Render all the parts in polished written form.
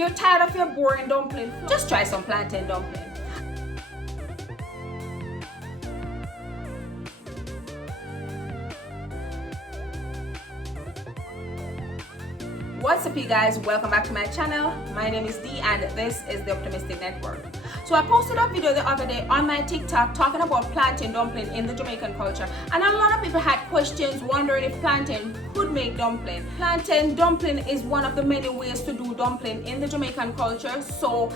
you're tired of your boring dumpling, just try some plantain dumpling. What's up you guys, welcome back to my channel. My name is Dee and this is the Optimistic Network. So I posted a video the other day on my TikTok talking about plantain dumpling in the Jamaican culture, and a lot of people had questions wondering if plantain could make dumpling. Plantain dumpling is one of the many ways to do dumpling in the Jamaican culture. So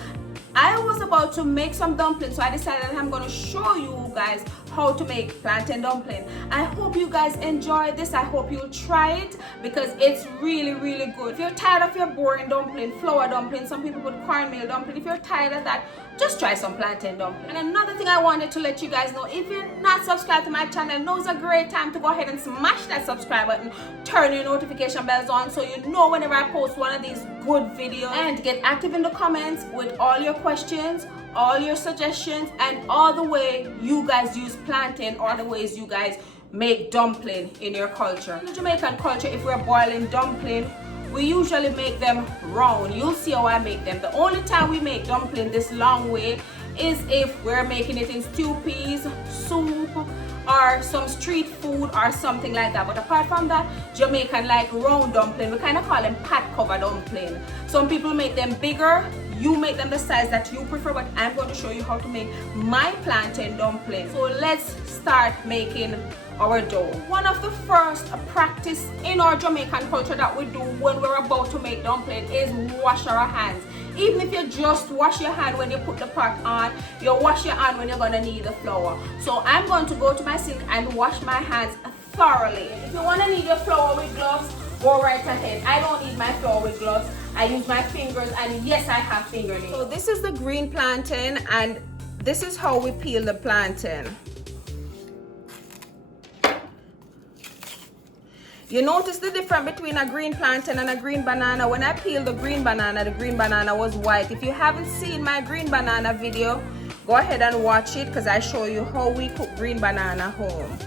I was about to make some dumplings, so I decided I'm going to show you guys how to make plantain dumpling. I hope you guys enjoy this. I hope you'll try it because it's really good. If you're tired of your boring dumpling, flour dumpling, some people put cornmeal dumpling, if you're tired of that, just try some plantain dumpling. And another thing I wanted to let you guys know, if you're not subscribed to my channel, now's a great time to go ahead and smash that subscribe button, turn your notification bells on so you know whenever I post one of these good videos, and get active in the comments with all your questions, all your suggestions, and all the way you guys use plantain or the ways you guys make dumpling in your culture. In the Jamaican culture, if we're boiling dumpling, we usually make them round. You'll see how I make them. The only time we make dumpling this long way is if we're making it in stew peas, soup, or some street food or something like that. But apart from that, Jamaican like round dumpling, we kind of call them pat cover dumpling. Some people make them bigger, you make them the size that you prefer, but I'm going to show you how to make my plantain dumpling. So let's start making our dough. One of the first practice in our Jamaican culture that we do when we're about to make dumpling is wash our hands. Even if you just wash your hand when you put the pot on, you wash your hand when you're gonna need the flour. So I'm going to go to my sink and wash my hands thoroughly. If you wanna knead your flour with gloves, go right ahead. I don't need my flour with gloves. I use my fingers, and yes, I have fingernails. So this is the green plantain, and this is how we peel the plantain. You notice the difference between a green plantain and a green banana. When I peeled the green banana was white. If you haven't seen my green banana video, go ahead and watch it because I show you how we cook green banana home.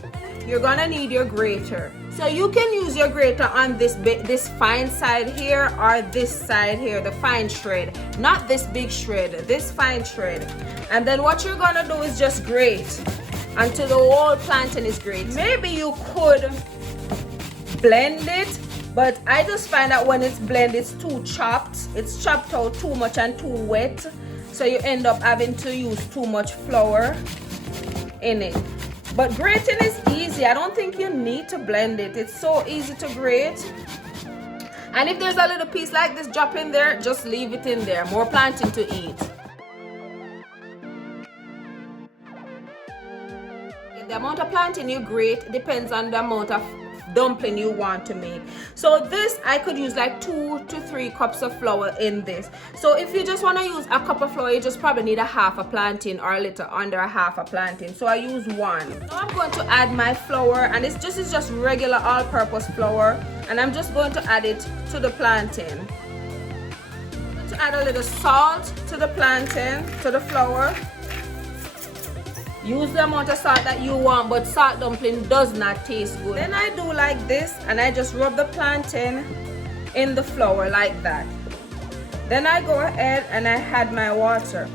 You're gonna need your grater. So you can use your grater on this fine side here or this side here, the fine shred. Not this big shred, this fine shred. And then what you're gonna do is just grate until the whole plantain is grated. Maybe you could blend it, but I just find that when it's blended, it's too chopped. It's chopped out too much and too wet, so you end up having to use too much flour in it. But grating is easy. I don't think you need to blend it. It's so easy to grate. And if there's a little piece like this, drop in there, just leave it in there. More plantain to eat. The amount of plantain you grate depends on the amount of dumpling you want to make. So this, I could use like 2 to 3 cups of flour in this. So if you just want to use a cup of flour, you just probably need a half a plantain or a little under a half a plantain. So I use 1. Now I'm going to add my flour, and this is just regular all-purpose flour, and I'm just going to add it to the plantain. I'm going to add a little salt to the plantain, to the flour. Use the amount of salt that you want, but salt dumpling does not taste good. Then I do like this, and I just rub the plantain in the flour like that. Then I go ahead and I add my water.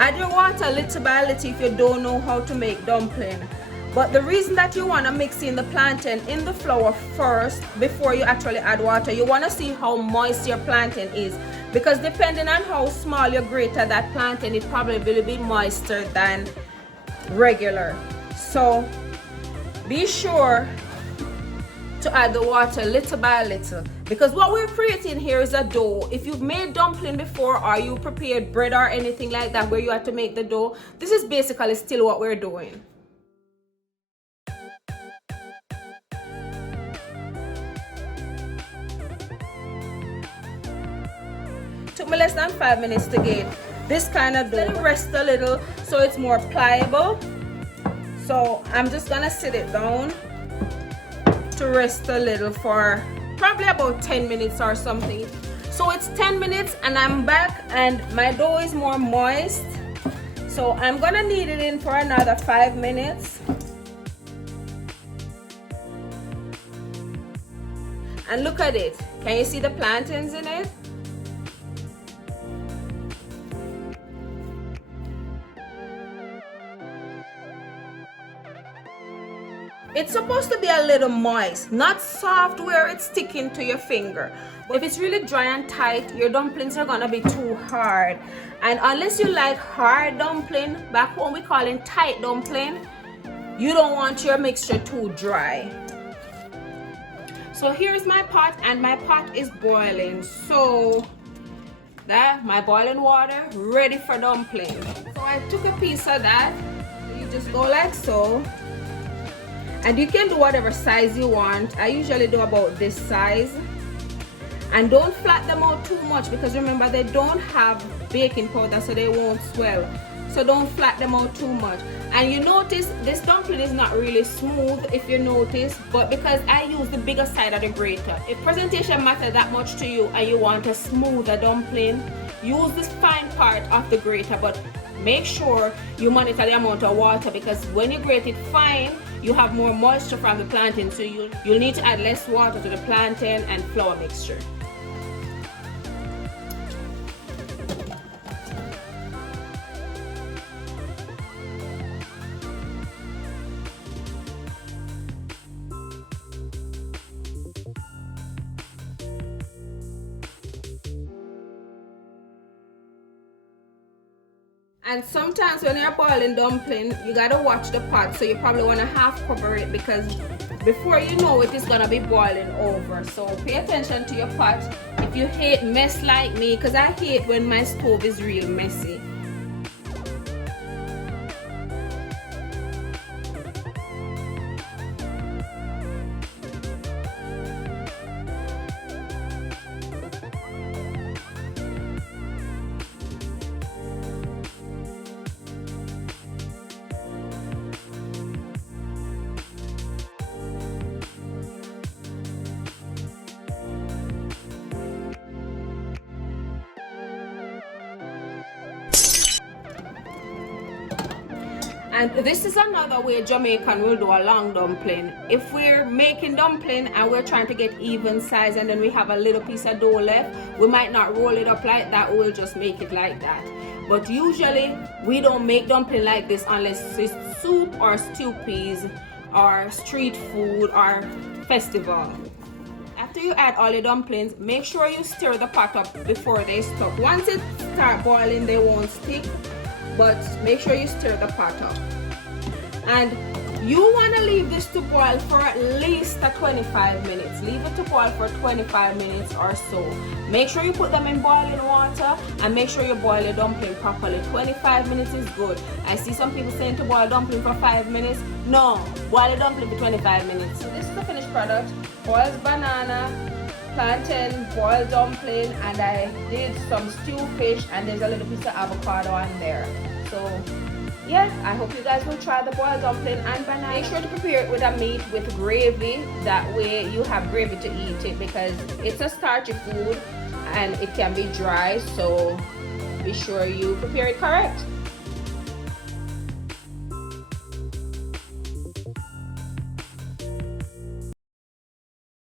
Add your water little by little if you don't know how to make dumpling. But the reason that you want to mix in the plantain in the flour first before you actually add water, you want to see how moist your plantain is. Because depending on how small you grate that plantain, it probably will be moister than regular. So be sure to add the water little by little, because what we're creating here is a dough. If you've made dumpling before, or you prepared bread or anything like that where you have to make the dough, this is basically still what we're doing. Took me less than 5 minutes to get this kind of dough. Let it rest a little so it's more pliable. So I'm just gonna sit it down to rest a little for probably about 10 minutes or something. So it's 10 minutes and I'm back, and my dough is more moist. So I'm gonna knead it in for another 5 minutes. And look at it. Can you see the plantains in it? It's supposed to be a little moist, not soft where it's sticking to your finger. If it's really dry and tight, your dumplings are gonna be too hard. And unless you like hard dumpling, back home we call it tight dumpling, you don't want your mixture too dry. So here's my pot, and my pot is boiling. So that my boiling water ready for dumpling. So I took a piece of that. You just go like so. And you can do whatever size you want. I usually do about this size. And don't flat them out too much, because remember they don't have baking powder, so they won't swell. So don't flat them out too much. And you notice this dumpling is not really smooth, if you notice, but because I use the bigger side of the grater. If presentation matters that much to you and you want a smoother dumpling, use this fine part of the grater, but make sure you monitor the amount of water, because when you grate it fine, you have more moisture from the plantain, so you'll need to add less water to the plantain and flour mixture. And sometimes when you're boiling dumpling, you gotta watch the pot, so you probably wanna half cover it, because before you know it, it's gonna be boiling over. So pay attention to your pot. If you hate mess like me, because I hate when my stove is real messy. And this is another way Jamaican will do a long dumpling. If we're making dumpling and we're trying to get even size, and then we have a little piece of dough left, we might not roll it up like that, we'll just make it like that. But usually we don't make dumpling like this unless it's soup or stew peas or street food or festival. After you add all your dumplings, make sure you stir the pot up before they stuck. Once it starts boiling, they won't stick, but make sure you stir the pot up. And you want to leave this to boil for at least 25 minutes. Leave it to boil for 25 minutes or so. Make sure you put them in boiling water, and make sure you boil your dumpling properly. 25 minutes is good. I see some people saying to boil dumpling for 5 minutes. No, boil a dumpling for 25 minutes. So this is the finished product. Boiled banana, plantain, boiled dumpling, and I did some stew fish, and there's a little piece of avocado on there. So yeah, I hope you guys will try the boiled dumpling and banana. Make sure to prepare it with a meat with gravy. That way you have gravy to eat it, because it's a starchy food and it can be dry. So be sure you prepare it correct.